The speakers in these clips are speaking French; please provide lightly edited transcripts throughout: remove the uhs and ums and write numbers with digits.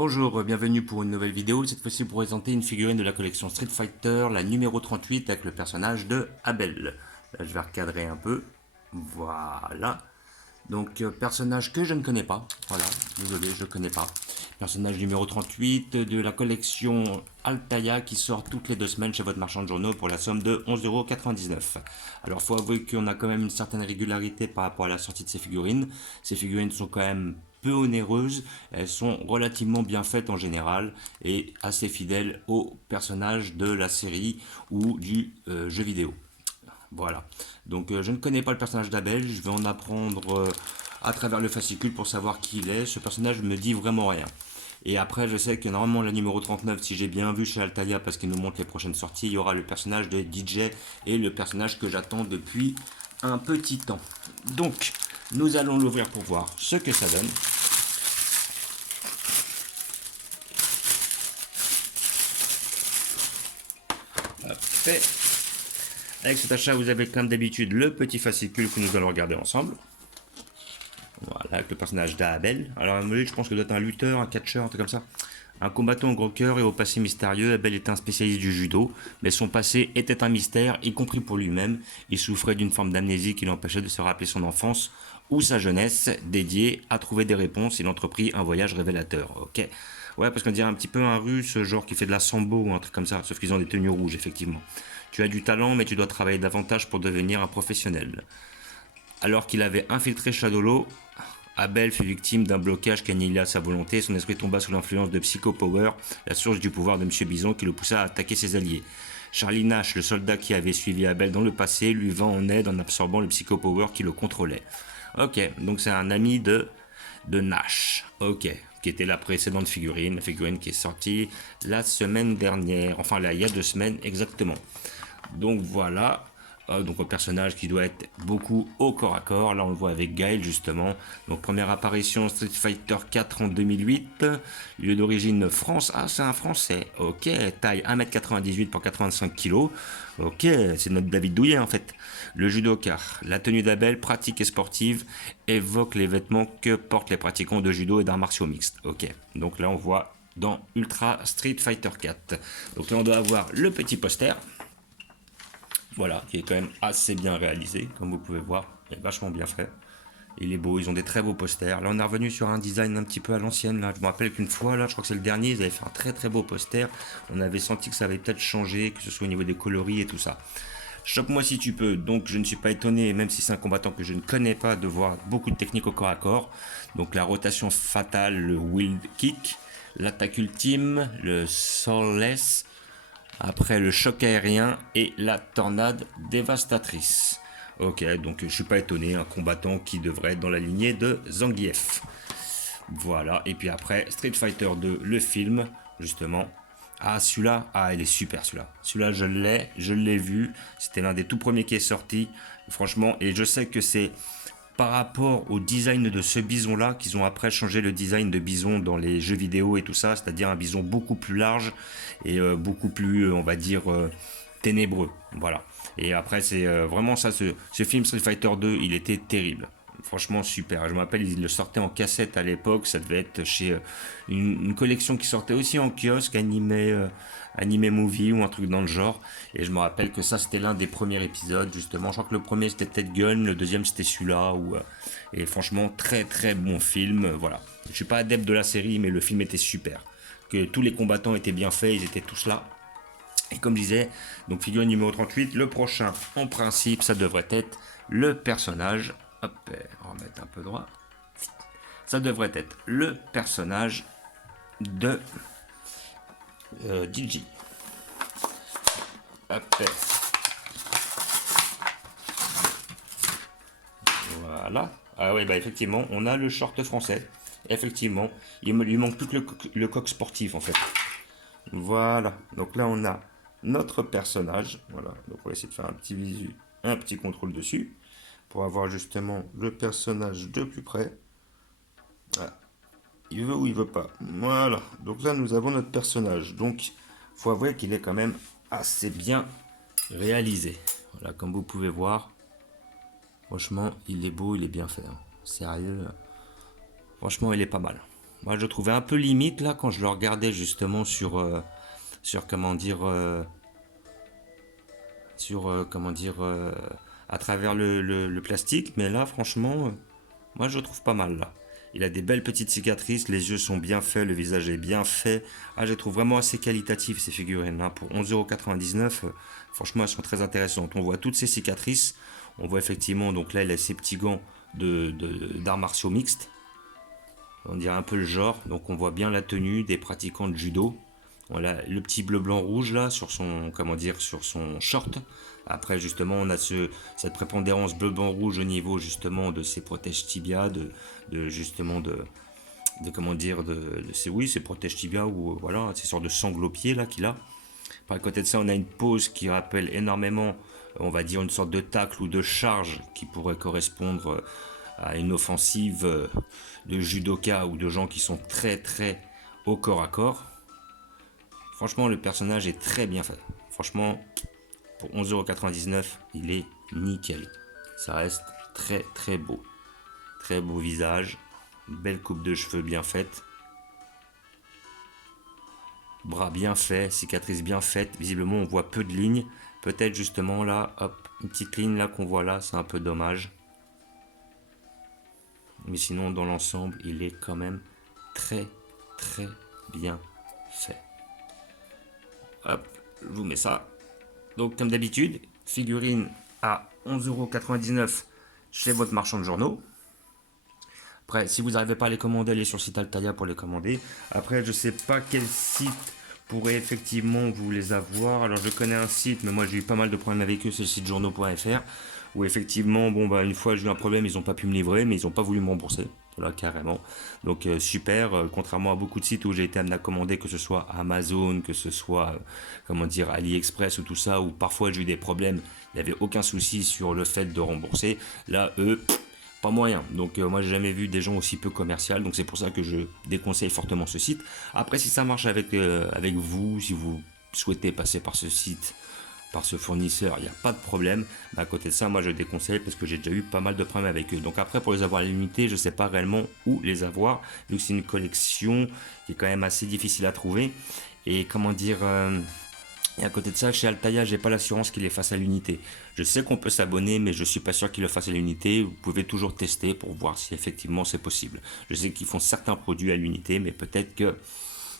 Bonjour, bienvenue pour une nouvelle vidéo. Cette fois-ci pour présenter une figurine de la collection Street Fighter, la numéro 38 avec le personnage de Abel. Là je vais recadrer un peu. Voilà. Donc personnage que je ne connais pas. Voilà, désolé, je ne connais pas. Personnage numéro 38 de la collection Altaïa qui sort toutes les 2 semaines chez votre marchand de journaux pour la somme de 11,99 €. Alors faut avouer qu'on a quand même une certaine régularité par rapport à la sortie de ces figurines. Ces figurines sont quand même peu onéreuses, elles sont relativement bien faites en général et assez fidèles aux personnages de la série ou du jeu vidéo. Voilà, donc je ne connais pas le personnage d'Abel, je vais en apprendre à travers le fascicule pour savoir qui il est. Ce personnage me dit vraiment rien. Et après, je sais que normalement, la numéro 39, si j'ai bien vu chez Altaïa, parce qu'il nous montre les prochaines sorties, il y aura le personnage de DJ et le personnage que j'attends depuis un petit temps. Donc, nous allons l'ouvrir pour voir ce que ça donne. Hop. Avec cet achat, vous avez comme d'habitude le petit fascicule que nous allons regarder ensemble. Voilà, avec le personnage d'Abel. Alors, je pense que doit être un lutteur, un catcheur, un truc comme ça. Un combattant au gros cœur et au passé mystérieux, Abel est un spécialiste du judo, mais son passé était un mystère, y compris pour lui-même. Il souffrait d'une forme d'amnésie qui l'empêchait de se rappeler son enfance ou sa jeunesse. Dédié à trouver des réponses, il entreprit un voyage révélateur. Ok. Ouais, parce qu'on dirait un petit peu un russe, genre qui fait de la sambo ou un truc comme ça, sauf qu'ils ont des tenues rouges, effectivement. Tu as du talent, mais tu dois travailler davantage pour devenir un professionnel. Alors qu'il avait infiltré Shadowlo, Abel fut victime d'un blocage qui annihila sa volonté. Son esprit tomba sous l'influence de Psycho Power, la source du pouvoir de M. Bison qui le poussa à attaquer ses alliés. Charlie Nash, le soldat qui avait suivi Abel dans le passé, lui vint en aide en absorbant le Psycho Power qui le contrôlait. Ok, donc c'est un ami de Nash. Ok, qui était la précédente figurine, la figurine qui est sortie la semaine dernière. Enfin, là, il y a 2 semaines exactement. Donc voilà. Donc un personnage qui doit être beaucoup au corps à corps. Là on le voit avec Gaël justement. Donc première apparition Street Fighter 4 en 2008. Lieu d'origine France. Ah c'est un français. Ok. Taille 1m98 pour 85 kg. Ok. C'est notre David Douillet en fait. Le judoka. La tenue d'Abel, pratique et sportive, évoque les vêtements que portent les pratiquants de judo et d'arts martiaux mixtes. Ok. Donc là on voit dans Ultra Street Fighter 4. Donc là on doit avoir le petit poster. Voilà, qui est quand même assez bien réalisé, comme vous pouvez voir, il est vachement bien fait. Il est beau, ils ont des très beaux posters. Là, on est revenu sur un design un petit peu à l'ancienne. Là, je me rappelle qu'une fois, là, je crois que c'est le dernier, ils avaient fait un très très beau poster. On avait senti que ça avait peut-être changé, que ce soit au niveau des coloris et tout ça. Choque-moi si tu peux. Donc, je ne suis pas étonné, même si c'est un combattant que je ne connais pas, de voir beaucoup de techniques au corps à corps. Donc, la rotation fatale, le wild kick, l'attaque ultime, le soulless. Après le choc aérien et la tornade dévastatrice. Ok, donc je suis pas étonné, un combattant qui devrait être dans la lignée de Zangief. Voilà, et puis après Street Fighter 2, le film, justement. Ah, celui-là, ah, il est super celui-là. Celui-là, je l'ai vu. C'était l'un des tout premiers qui est sorti. Franchement, et je sais que c'est par rapport au design de ce bison-là qu'ils ont après changé le design de bison dans les jeux vidéo et tout ça, c'est-à-dire un bison beaucoup plus large et beaucoup plus, on va dire, ténébreux. Voilà. Et après, c'est vraiment ça, ce film Street Fighter 2, il était terrible. Franchement, super. Je me rappelle, il le sortait en cassette à l'époque. Ça devait être chez une collection qui sortait aussi en kiosque, animé movie ou un truc dans le genre. Et je me rappelle que ça, c'était l'un des premiers épisodes, justement. Je crois que le premier, c'était peut-être Gun. Le deuxième, c'était celui-là. Et franchement, très très bon film. Voilà. Je suis pas adepte de la série, mais le film était super. Que tous les combattants étaient bien faits. Ils étaient tous là. Et comme je disais, donc figurine numéro 38, le prochain, en principe, ça devrait être le personnage. Hop, on va remettre un peu droit. Ça devrait être le personnage de DJ. Hop. Voilà. Ah oui, bah effectivement, on a le short français. Effectivement, il lui manque plus que le coq sportif en fait. Voilà. Donc là, on a notre personnage. Voilà. Donc on va essayer de faire un petit visu, un petit contrôle dessus pour avoir justement le personnage de plus près. Voilà. Il veut ou il veut pas. Voilà. Donc là, nous avons notre personnage. Donc, faut avouer qu'il est quand même assez bien réalisé. Voilà, comme vous pouvez voir. Franchement, il est beau, il est bien fait. Hein. Sérieux. Franchement, il est pas mal. moi je trouvais un peu limite là quand je le regardais justement sur comment dire, comment dire, à travers le plastique. Mais là, franchement, moi je le trouve pas mal là. Il a des belles petites cicatrices, les yeux sont bien faits, le visage est bien fait. Ah, je les trouve vraiment assez qualitatives ces figurines là. Pour 11,99 €, franchement, elles sont très intéressantes. On voit toutes ces cicatrices. On voit effectivement, donc là, il a ses petits gants d'arts martiaux mixtes. On dirait un peu le genre. Donc on voit bien la tenue des pratiquants de judo. Voilà, le petit bleu blanc rouge là sur son, comment dire, sur son short. Après justement on a cette prépondérance bleu blanc rouge au niveau justement de ses protèges tibia, justement de comment dire, de ces, oui, ces protèges tibia ou voilà ces sortes de sangles aux pieds là qu'il a. Par côté de ça, on a une pose qui rappelle énormément, on va dire, une sorte de tacle ou de charge qui pourrait correspondre à une offensive de judoka ou de gens qui sont très très au corps à corps. Franchement, le personnage est très bien fait. Franchement, pour 11,99 €, il est nickel. Ça reste très très beau. Très beau visage, belle coupe de cheveux bien faite, bras bien faits, cicatrices bien faites. Visiblement, on voit peu de lignes. Peut-être justement là, hop, une petite ligne là qu'on voit là, c'est un peu dommage. Mais sinon, dans l'ensemble, il est quand même très très bien fait. Hop, je vous mets ça. Donc, comme d'habitude, figurine à 11,99 € chez votre marchand de journaux. Après, si vous n'arrivez pas à les commander, allez sur le site Altaïa pour les commander. Après, je ne sais pas quel site pourrait effectivement vous les avoir. Alors, je connais un site, mais moi j'ai eu pas mal de problèmes avec eux, c'est le site journaux.fr. Où effectivement, bon, bah, une fois j'ai eu un problème, ils n'ont pas pu me livrer, mais ils n'ont pas voulu me rembourser. Voilà, carrément. Donc, super. Contrairement à beaucoup de sites où j'ai été amené à commander, que ce soit Amazon, que ce soit, comment dire, AliExpress ou tout ça, où parfois j'ai eu des problèmes, il n'y avait aucun souci sur le fait de rembourser. Là, eux, pas moyen. Donc moi j'ai jamais vu des gens aussi peu commerciaux, donc c'est pour ça que je déconseille fortement ce site. Après si ça marche avec vous, si vous souhaitez passer par ce site, par ce fournisseur, il n'y a pas de problème. Mais à côté de ça, moi je déconseille parce que j'ai déjà eu pas mal de problèmes avec eux. Donc après pour les avoir à l'unité, je ne sais pas réellement où les avoir, vu que c'est une collection qui est quand même assez difficile à trouver. Et comment dire, et à côté de ça, chez Altaïa, j'ai pas l'assurance qu'il les fasse à l'unité. Je sais qu'on peut s'abonner, mais je suis pas sûr qu'il le fasse à l'unité. Vous pouvez toujours tester pour voir si effectivement c'est possible. Je sais qu'ils font certains produits à l'unité, mais peut-être que,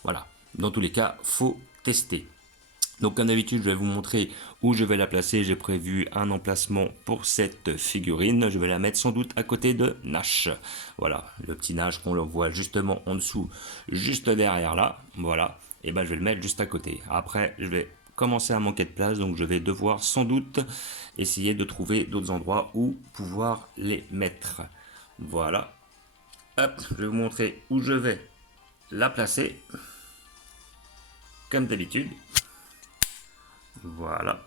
voilà. Dans tous les cas, faut tester. Donc comme d'habitude, je vais vous montrer où je vais la placer. J'ai prévu un emplacement pour cette figurine. Je vais la mettre sans doute à côté de Nash. Voilà, le petit Nash qu'on le voit justement en dessous, juste derrière là. Voilà, et ben je vais le mettre juste à côté. Après, je vais commencer à manquer de place, donc je vais devoir sans doute essayer de trouver d'autres endroits où pouvoir les mettre. Voilà. Hop, je vais vous montrer où je vais la placer. Comme d'habitude. Voilà.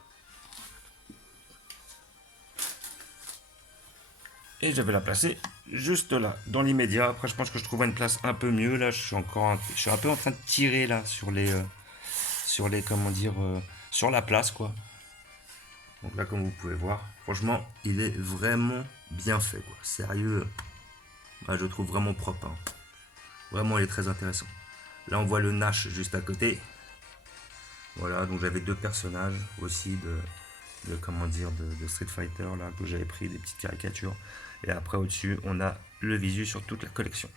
Et je vais la placer juste là, dans l'immédiat. Après, je pense que je trouverai une place un peu mieux. Là, je suis un peu en train de tirer là sur les, comment dire, sur la place quoi. Donc là, comme vous pouvez voir, franchement, il est vraiment bien fait quoi. Sérieux, bah, je le trouve vraiment propre. Hein. Vraiment, il est très intéressant. Là, on voit le Nash juste à côté. Voilà, donc j'avais deux personnages aussi comment dire, de Street Fighter là que j'avais pris des petites caricatures. Et après au-dessus, on a le visu sur toute la collection.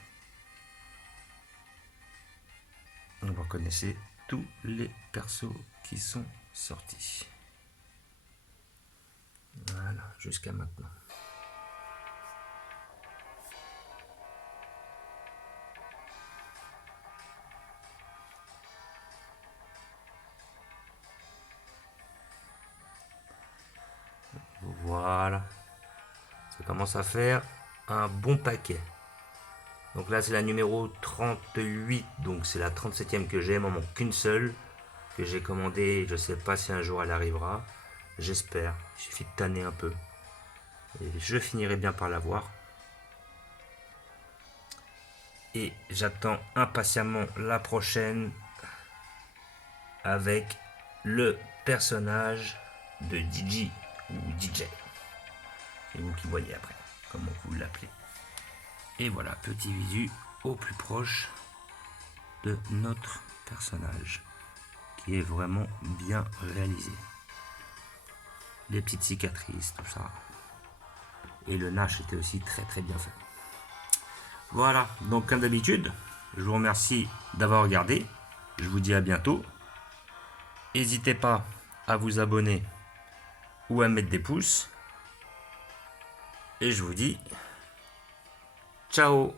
Donc vous reconnaissez tous les persos qui sont sortis. Voilà, jusqu'à maintenant. Voilà. Ça commence à faire un bon paquet. Donc là, c'est la numéro 38. Donc c'est la 37e que j'ai. Il m'en manque qu'une seule. Que j'ai commandée. Je sais pas si un jour elle arrivera. J'espère. Il suffit de tanner un peu. Et je finirai bien par l'avoir. Et j'attends impatiemment la prochaine avec le personnage de DJ ou DJ. C'est vous qui voyez après comment vous l'appelez. Et voilà, petit visu au plus proche de notre personnage, qui est vraiment bien réalisé. Les petites cicatrices, tout ça. Et le Nash était aussi très bien fait. Voilà, donc comme d'habitude, je vous remercie d'avoir regardé. Je vous dis à bientôt. N'hésitez pas à vous abonner ou à mettre des pouces. Et je vous dis ciao.